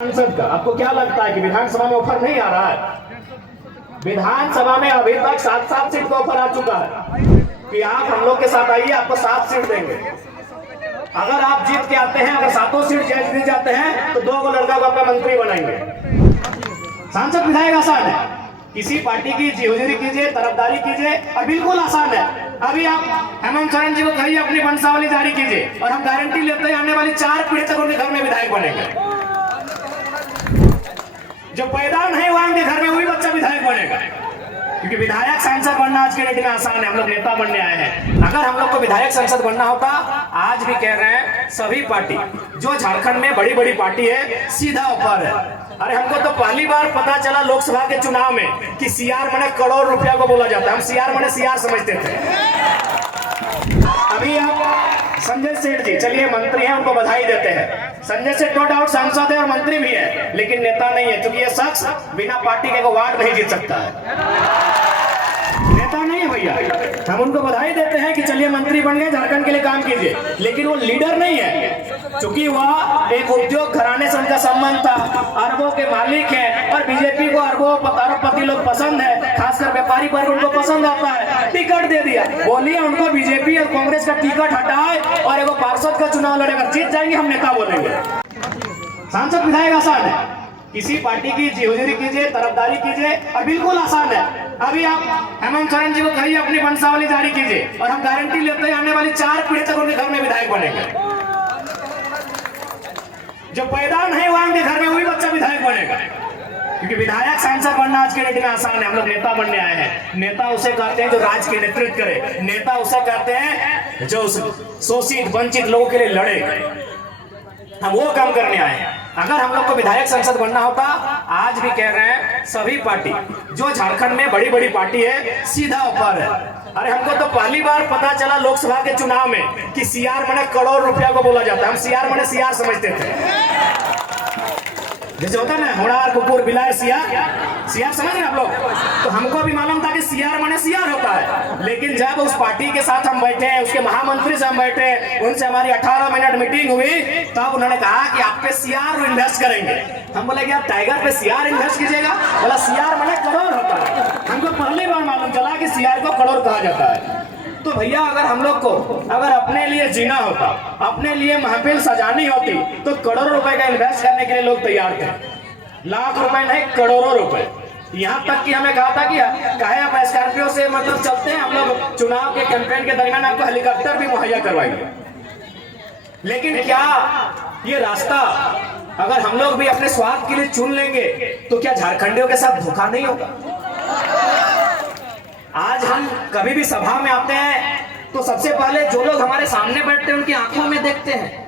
सांसद का आपको क्या लगता है कि विधानसभा में ऑफर नहीं आ रहा है? विधानसभा में अभी तक 7 सीट का ऑफर आ चुका है कि आप हम लोग के साथ आइए, आपको 7 सीट देंगे। अगर आप जीत के आते हैं, अगर 7 सीट जीत जाते हैं तो 2 लड़का को आपका मंत्री बनाएंगे। सांसद विधायक आसान है, किसी पार्टी की जिहुजूरी कीजिए, तरफदारी कीजिए और बिल्कुल आसान है। अभी आप हेमंत सोरेन जी को कहिए अपनी वंशावली जारी कीजिए और हम गारंटी लेते हैं आने वाली 4 पीढ़ी तक उनके घर में विधायक बनेंगे। जो पैदा नहीं हुआ उनके घर में वही बच्चा विधायक बनेगा, क्योंकि विधायक सांसद बनना आज के डेट में आसान है। हम लोग नेता बनने आए हैं। अगर हम लोग को विधायक सांसद बनना होता, आज भी कह रहे हैं सभी पार्टी जो झारखंड में बड़ी बड़ी पार्टी है सीधा ऊपर है। अरे हमको तो पहली बार पता चला लोकसभा के चुनाव में कि सीआर मने करोड़ रुपया को बोला जाता है। हम सीआर मने सीआर समझते थे। अभी आप संजय सेठ जी चलिए मंत्री हैं, उनको बधाई देते हैं। संजय सेठ नो डाउट सांसद है और मंत्री भी है, लेकिन नेता नहीं है, क्योंकि ये शख्स बिना पार्टी के वार्ड नहीं जीत सकता है। नेता नहीं है भैया। हम उनको बधाई देते हैं कि चलिए मंत्री बन गए, झारखंड के लिए काम कीजिए, लेकिन वो लीडर नहीं है, क्योंकि वह एक उद्योग घराने से उनका संबंध था, अरबों के मालिक हैं और बीजेपी को अरबों अरबपति लोग पसंद है, खासकर व्यापारी वर्ग उनको पसंद आता है। टिकट दे दिया, बोलिए उनको बीजेपी और कांग्रेस का टिकट हटाए और एगो पार्षद का चुनाव लड़ेगा, जीत जाएंगे, हम नेता बोलेंगे। सांसद विधायक आसान है, किसी पार्टी की जिहुजूरी कीजिए, तरफदारी कीजिए और बिल्कुल आसान है। अभी आप हेमंत सोरेन जी को कहिए अपनी वंशावली जारी कीजिए और हम गारंटी लेते हैं आने वाली 4 पीढ़ी तक उनके घर में विधायक बनेंगे। जो पैदा नहीं हुआ उनके घर में वही बच्चा विधायक बनेगा, क्योंकि विधायक सांसद बनना आज के डेट में आसान है। हम लोग नेता बनने आए हैं। नेता उसे कहते हैं जो राज्य के नेतृत्व करे, नेता उसे कहते हैं जो शोषित वंचित लोगों के लिए लड़े। हम वो काम करने आए हैं। अगर हम लोग को विधायक सांसद बनना होता, आज भी कह रहे हैं सभी पार्टी जो झारखंड में बड़ी बड़ी पार्टी है सीधा ऊपर है। अरे हमको तो पहली बार पता चला लोकसभा के चुनाव में कि सीआर मने करोड़ रुपया को बोला जाता है। हम सीआर मने सीआर समझते थे। जैसे होता है ना होड़ार कुकुर बिलाय सीआर समझ रहे आप लोग? तो हमको भी मालूम था कि सीआर मने सीआर होता है, लेकिन जब उस पार्टी के साथ हम बैठे, उसके महामंत्री से हम बैठे, उनसे हमारी 18 मिनट मीटिंग हुई, तब उन्होंने कहा कि आप पे सीआर इन्वेस्ट करेंगे। हम बोले कि आप टाइगर पे सीआर इन्वेस्ट कीजिएगा? बोला सीआर मने करोड़ होता है। हमको पहली बार मालूम चला कि सीआर को करोड़ कहा जाता है। तो भैया अगर हम लोग को अगर अपने लिए जीना होता, अपने लिए महफिल सजानी होती, तो करोड़ों रुपए का इन्वेस्ट करने के लिए लोग तैयार थे। लाख रुपए नहीं, करोड़ों रुपए। यहाँ तक कि हमें कहा था कि कहे आप स्कॉर्पियो से मतलब चलते हैं, हम लोग चुनाव के कैंपेन के दरमियान आपको हेलीकॉप्टर भी मुहैया करवाएंगे। लेकिन क्या ये रास्ता अगर हम लोग भी अपने स्वार्थ के लिए चुन लेंगे तो क्या झारखंडियों के साथ धोखा नहीं होगा? आज हम कभी भी सभा में आते हैं तो सबसे पहले जो लोग हमारे सामने बैठते हैं उनकी आंखों में देखते हैं,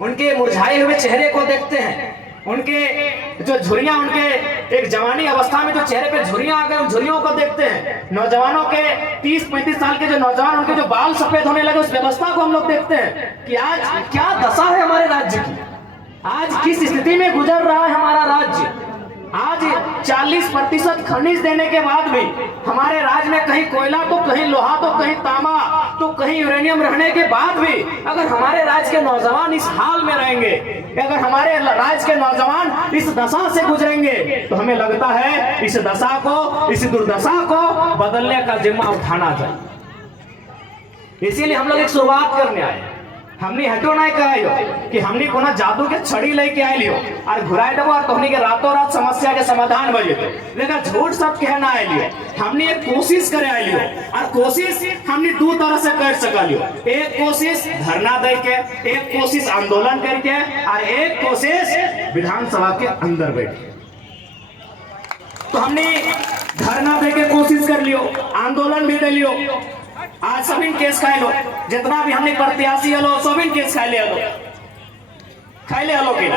उनके मुरझाए हुए चेहरे को देखते हैं, उनके जो झुर्रियां, उनके एक जवानी अवस्था में जो चेहरे पे झुर्रियां आ गए, उन झुर्रियों को देखते हैं। नौजवानों के 30-35 साल के जो नौजवान, उनके जो बाल सफेद होने लगे, उस व्यवस्था को हम लोग देखते हैं कि आज क्या दशा है हमारे राज्य की, आज किस स्थिति में गुजर रहा है हमारा राज्य। आज 40% खनिज देने के बाद भी हमारे राज्य में कहीं कोयला तो कहीं लोहा तो कहीं तांबा तो कहीं यूरेनियम रहने के बाद भी अगर हमारे राज्य के नौजवान इस हाल में रहेंगे, अगर हमारे राज्य के नौजवान इस दशा से गुजरेंगे, तो हमें लगता है इस दशा को, इस दुर्दशा को बदलने का जिम्मा उठाना चाहिए। इसीलिए हम लोग एक शुरुआत करने आए। हमने हटो नहीं कराई हो कि हमने कोना जादू के छड़ी लेके आए हो और घुराए देबो और तोहनी के रातों रात समस्या के समाधान हो जेते, लेकिन झूठ सब कहना आए लियो। हमने एक कोशिश करे आए लियो और कोशिश हमने 2 तरह से कर सकलियो। एक कोशिश धरना दे के, एक कोशिश आंदोलन करके और एक कोशिश विधानसभा के अंदर बैठ के। तो हमने धरना दे के कोशिश कर लियो, आंदोलन भी दे लियो। आज सभी केस खाए लो, जितना भी हमने प्रत्याशी हलो सभी केस खाए ले हलो के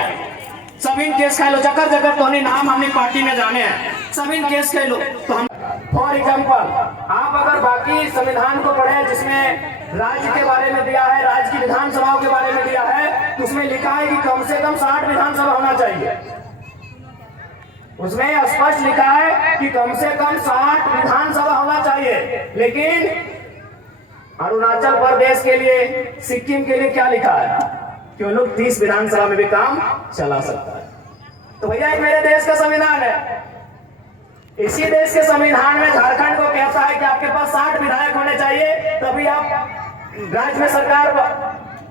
सभी केस खाए लो। जगह जगह तो नाम हमने पार्टी में जाने हैं, सभी केस खाए लो। तो हम फॉर एग्जाम्पल आप अगर बाकी संविधान को पढ़े जिसमें राज्य के बारे में दिया है, राज्य की विधानसभाओं के बारे में दिया है, तो उसमें लिखा है कि कम से कम 60 विधानसभा होना चाहिए। उसमें स्पष्ट लिखा है कि कम से कम 60 विधानसभा होना चाहिए। लेकिन अरुणाचल प्रदेश के लिए, सिक्किम के लिए क्या लिखा है कि वो लोग 30 विधानसभा में भी काम चला सकता है। तो भैया एक मेरे देश का संविधान है, इसी देश के संविधान में झारखंड को कहता है कि आपके पास 60 विधायक होने चाहिए, तभी आप राज्य में सरकार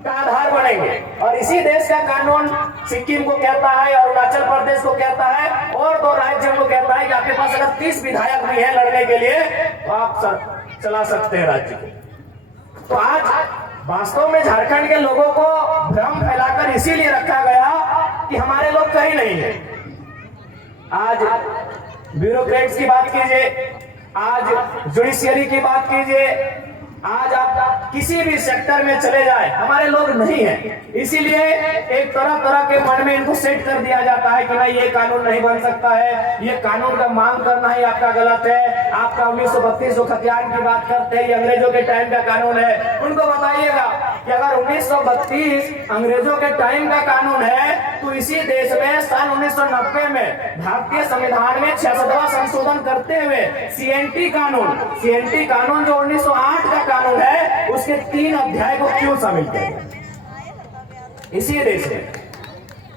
का आधार बनेंगे। और इसी देश का कानून सिक्किम को कहता है, अरुणाचल प्रदेश को कहता है, और 2 राज्यों को कहता है कि आपके पास अगर 30 विधायक भी है लड़ने के लिए तो आप चला सकते हैं राज्य को। तो आज वास्तव में झारखंड के लोगों को भ्रम फैलाकर इसीलिए रखा गया कि हमारे लोग कहीं नहीं है। आज ब्यूरोक्रेट्स की बात कीजिए, आज जुडिशियरी की बात कीजिए, आज आप किसी भी सेक्टर में चले जाए हमारे लोग नहीं है। इसीलिए एक तरह तरह के मन में इनको सेट कर दिया जाता है कि नहीं ये कानून नहीं बन सकता है, ये कानून का मांग करना ही आपका गलत है। आपका 1932 जो खतियान की बात करते हैं ये अंग्रेजों के टाइम का कानून है। उनको बताइएगा कि अगर 1932 अंग्रेजों के टाइम का कानून है तो इसी देश में सन 1990 में भारतीय संविधान में 66वां संशोधन करते हुए सीएनटी कानून जो 1908 का कानून है उसके 3 अध्याय को क्यों शामिल किया? इसी देश में,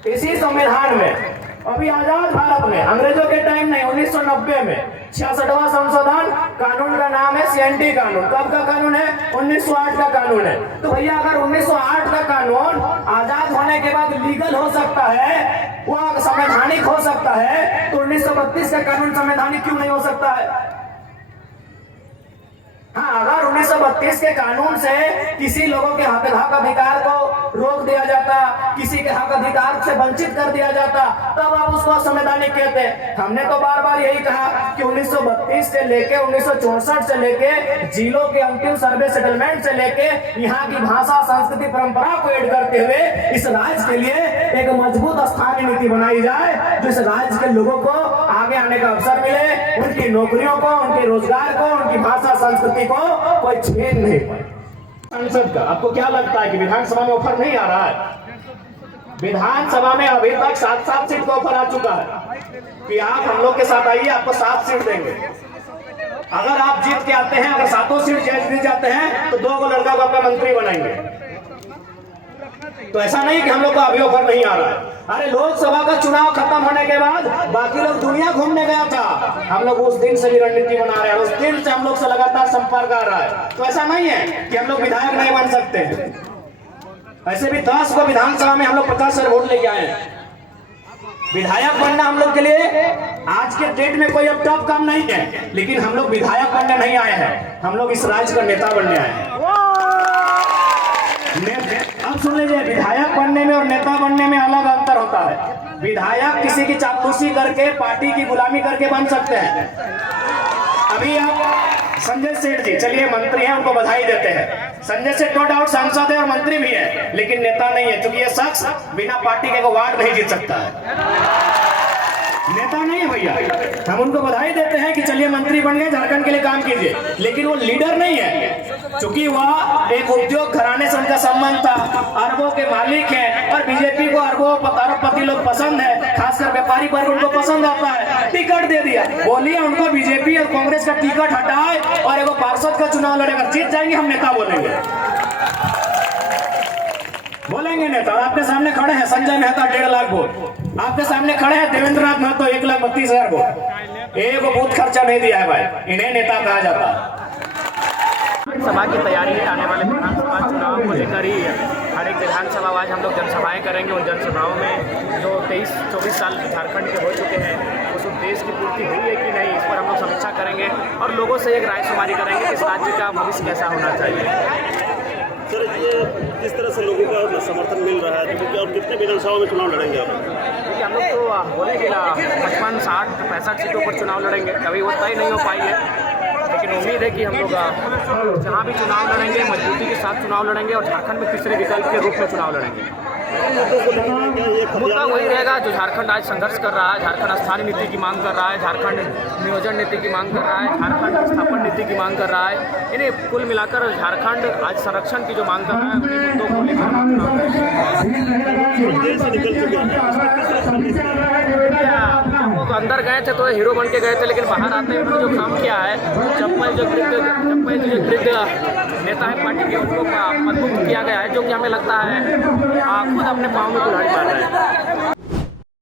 इसी संविधान में, अभी आजाद भारत में, अंग्रेजों के टाइम नहीं, 1990 में 66वां संशोधन, कानून का नाम है सीएनटी कानून। कब का कानून है? 1908 का कानून है। तो भैया अगर 1908 का कानून आजाद होने के बाद लीगल हो सकता है, वह संवैधानिक हो सकता है, तो 1932 का कानून संवैधानिक क्यों नहीं हो सकता है? हाँ, अगर 1932 के कानून से किसी लोगों के हक अधिकार को रोक दिया जाता, किसी के हक अधिकार से वंचित कर दिया जाता, तब आप उसको संवैधानिक कहते हैं। हमने तो बार बार यही कहा कि 1932 से लेके 1964 से लेके जिलों के अंतिम सर्वे सेटलमेंट से लेके यहाँ की भाषा, संस्कृति, परंपरा को ऐड करते हुए इस राज्य के लिए एक मजबूत स्थानीय नीति बनाई जाए, जो इस राज्य के लोगों को आगे आने का अवसर मिले, उनकी नौकरियों को, उनके रोजगार को, उनकी भाषा, संस्कृति को कोई छेद नहीं पाए। संसद का आपको क्या लगता है कि विधानसभा में ऑफर नहीं आ रहा है? विधानसभा में अभी तक 7 सीट का ऑफर आ चुका है कि आप हम लोग के साथ आइए, आपको 7 सीट देंगे। अगर आप जीत के आते हैं, अगर 7 सीट जीत जाते हैं तो 2 लड़का को आपका मंत्री बनाएंगे। तो ऐसा नहीं कि हम लोग का अभी ऑफर नहीं आ रहा है। अरे लोकसभा का चुनाव खत्म होने के बाद बाकी लोग दुनिया घूमने गया था, हम लोग उस दिन से भी रणनीति बना रहे हैं, उस दिन से हम लोग से लगातार संपर्क आ रहा है। तो ऐसा नहीं है कि हम लोग विधायक नहीं बन सकते। ऐसे भी 10 को विधानसभा में हम लोग 50 वोट लेके आए हैं। विधायक बनना हम लोग के लिए आज के डेट में कोई अब टफ काम नहीं है, लेकिन हम लोग विधायक बनने नहीं आए हैं, हम लोग इस राज्य का नेता बनने आए हैं। अब सुन लीजिए, विधायक बनने में और नेता बनने में अलग अंतर होता है। विधायक किसी की चापलूसी करके, पार्टी की गुलामी करके बन सकते हैं। अभी आप संजय सेठ जी, चलिए मंत्री हैं, उनको बधाई देते हैं। संजय सेठ नो डाउट सांसद है और मंत्री भी है, लेकिन नेता नहीं है, क्योंकि ये शख्स बिना पार्टी के वार्ड नहीं जीत सकता है। नेता नहीं है भैया। हम उनको बधाई देते हैं कि चलिए मंत्री बन गए, झारखंड के लिए काम कीजिए, लेकिन वो लीडर नहीं है, क्योंकि वह एक उद्योग घराने से उनका संबंध था, अरबों के मालिक हैं, और बीजेपी को अरबों अरबपति लोग पसंद है, खासकर व्यापारी वर्ग उनको पसंद आता है। टिकट दे दिया, बोलिए उनको बीजेपी और कांग्रेस का टिकट हटाए और एक पार्षद का चुनाव लड़ेगा, जीत जाएंगे, हम नेता बोलेंगे नेता। और आपके सामने खड़े हैं संजय मेहता 1.5 लाख वोट, आपके सामने खड़े हैं देवेंद्र नाथ महतो 1,32,000 वोट। एक बूथ खर्चा नहीं दिया है भाई, इन्हें नेता कहा जाता है। सभा की तैयारी है, आने वाले विधानसभा चुनाव को लेकर ही हर एक विधानसभा आज हम लोग जनसभाएं करेंगे। उन जनसभाओं में जो 23-24 साल झारखंड के हो चुके हैं उस उद्देश्य की पूर्ति हुई है कि नहीं, इस पर हम लोग समीक्षा करेंगे और लोगों से एक रायशुमारी करेंगे कि इस राज्य का भविष्य कैसा होना चाहिए। सर, ये किस तरह से लोगों का समर्थन मिल रहा है, क्योंकि और कितने विधानसभा में चुनाव लड़ेंगे आप? क्योंकि हम लोग तो बोलेंगे 55, 60, 65 सीटों पर चुनाव लड़ेंगे, कभी वो तय नहीं हो पाई है, लेकिन उम्मीद है कि हम लोग जहाँ भी चुनाव लड़ेंगे मजबूती के साथ चुनाव लड़ेंगे और झारखंड में तीसरे विकल्प के रूप में चुनाव लड़ेंगे। मुद्दा वही रहेगा जो झारखंड आज संघर्ष कर रहा है। झारखंड स्थानीय नीति की मांग कर रहा है, झारखंड नियोजन नीति की मांग कर रहा है, झारखंड स्थापन नीति की मांग कर रहा है। इन्हें कुल मिलाकर झारखंड आज संरक्षण की जो मांग कर रहा है उन्हीं मुद्दों को लेकर वो अंदर गए थे तो हीरो बन के गए थे, लेकिन बाहर आते ही उन्होंने जो काम किया है, चप्पल जो वृद्ध नेता है पार्टी के, उनको मजबूत किया गया है, जो कि हमें लगता है खुद अपने पाँव में कुल्हाड़ी मार रहे हैं।